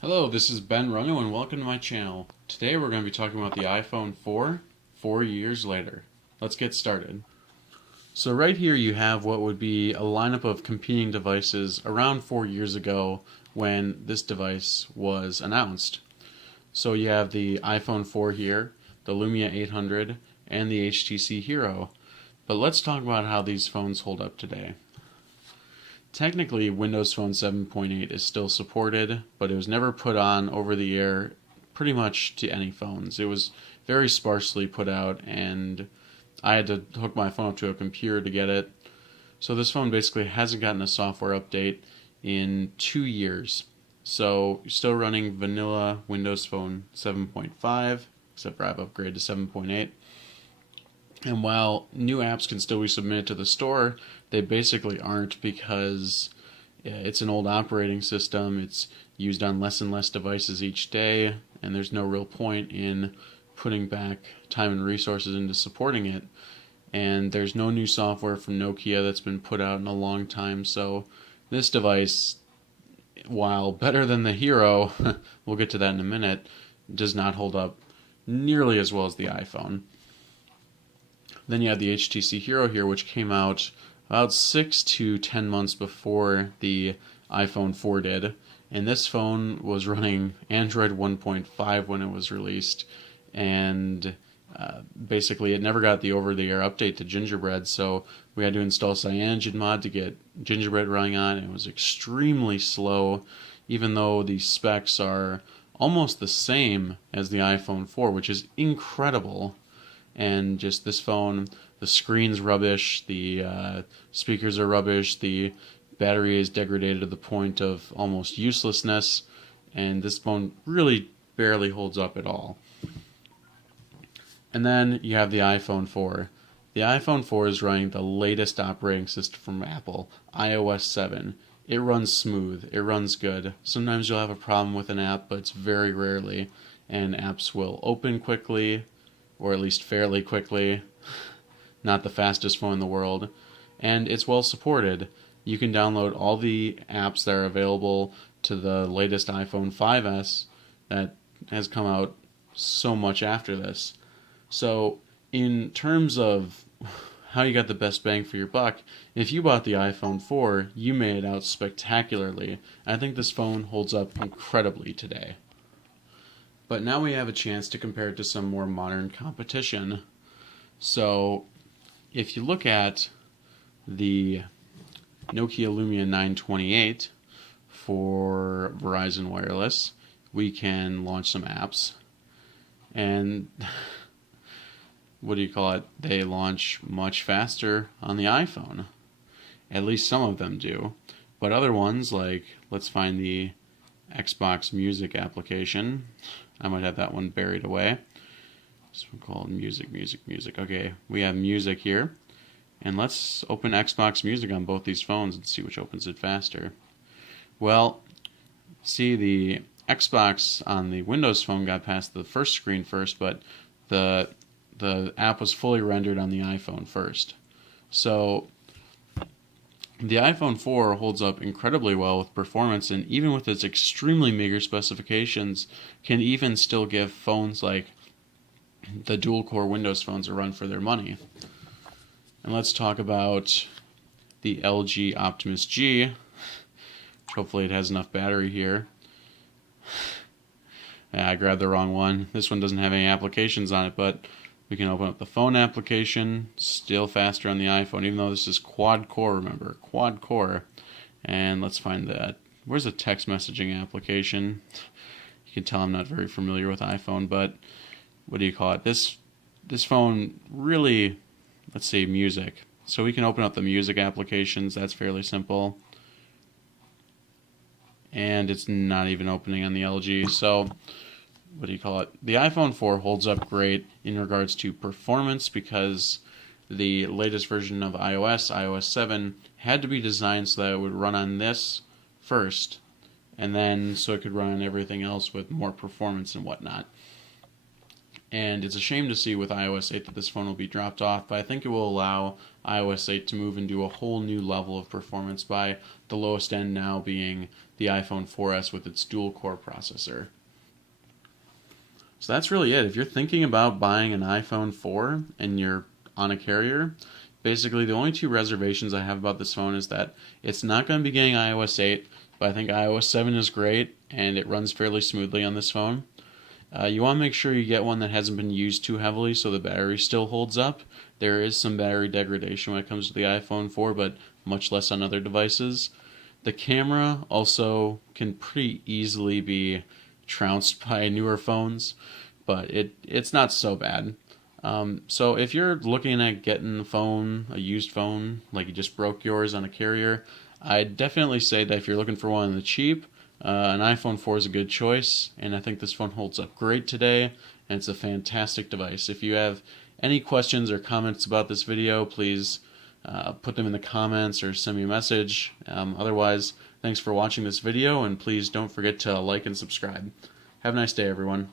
Hello, this is Ben Runno and welcome to my channel. Today we're going to be talking about the iPhone 4, 4 years later. Let's get started. So right here you have what would be a lineup of competing devices around 4 years ago when this device was announced. So you have the iPhone 4 here, the Lumia 800, and the HTC Hero. But let's talk about how these phones hold up today. Technically, Windows Phone 7.8 is still supported, but it was never put on over the air pretty much to any phones. It was very sparsely put out, and I had to hook my phone up to a computer to get it. So this phone basically hasn't gotten a software update in 2 years. So you're still running vanilla Windows Phone 7.5, except for I've upgraded to 7.8. And while new apps can still be submitted to the store, they basically aren't because it's an old operating system. It's used on less and less devices each day, and there's no real point in putting back time and resources into supporting it. And there's no new software from Nokia that's been put out in a long time, so this device, while better than the Hero, we'll get to that in a minute, does not hold up nearly as well as the iPhone. Then you have the HTC Hero here, which came out about 6 to 10 months before the iPhone 4 did. And this phone was running Android 1.5 when it was released. And basically it never got the over-the-air update to Gingerbread, so we had to install CyanogenMod to get Gingerbread running on. It was extremely slow, even though the specs are almost the same as the iPhone 4, which is incredible. And just this phone, the screen's rubbish, the speakers are rubbish, the battery is degraded to the point of almost uselessness, and this phone really barely holds up at all. And then you have the iPhone 4. The iPhone 4 is running the latest operating system from Apple, iOS 7. It runs smooth, it runs good. Sometimes you'll have a problem with an app, but it's very rarely, and apps will open quickly, or at least fairly quickly, not the fastest phone in the world, and it's well supported. You can download all the apps that are available to the latest iPhone 5S that has come out so much after this. So in terms of how you got the best bang for your buck, if you bought the iPhone 4, you made it out spectacularly. I think this phone holds up incredibly today. But now we have a chance to compare it to some more modern competition. So if you look at the Nokia Lumia 928 for Verizon Wireless, we can launch some apps. And they launch much faster on the iPhone. At least some of them do. But other ones, like, let's find the Xbox Music application. I might have that one buried away. This one called Music. Okay, we have Music here. And let's open Xbox Music on both these phones and see which opens it faster. Well, see, the Xbox on the Windows phone got past the first screen first, but the app was fully rendered on the iPhone first. So the iPhone 4 holds up incredibly well with performance, and even with its extremely meager specifications, can even still give phones like the dual-core Windows phones a run for their money. And let's talk about the LG Optimus G. Hopefully it has enough battery here. Yeah, I grabbed the wrong one. This one doesn't have any applications on it, but we can open up the phone application, still faster on the iPhone, even though this is quad-core, remember, quad-core. And let's find that. Where's the text messaging application? You can tell I'm not very familiar with iPhone, but this phone really, let's say music. So we can open up the music applications, that's fairly simple. And it's not even opening on the LG, so the iPhone 4 holds up great in regards to performance because the latest version of iOS 7, had to be designed so that it would run on this first, and then so it could run on everything else with more performance and whatnot. And it's a shame to see with iOS 8 that this phone will be dropped off, but I think it will allow iOS 8 to move into a whole new level of performance by the lowest end now being the iPhone 4S with its dual-core processor. So that's really it. If you're thinking about buying an iPhone 4 and you're on a carrier, basically the only two reservations I have about this phone is that it's not going to be getting iOS 8, but I think iOS 7 is great and it runs fairly smoothly on this phone. You want to make sure you get one that hasn't been used too heavily so the battery still holds up. There is some battery degradation when it comes to the iPhone 4, but much less on other devices. The camera also can pretty easily be trounced by newer phones, but it's not so bad. So if you're looking at getting a phone, a used phone, like you just broke yours on a carrier, I'd definitely say that if you're looking for one on the cheap, an iPhone 4 is a good choice, and I think this phone holds up great today, and it's a fantastic device. If you have any questions or comments about this video, please put them in the comments or send me a message. Otherwise, thanks for watching this video, and please don't forget to like and subscribe. Have a nice day, everyone.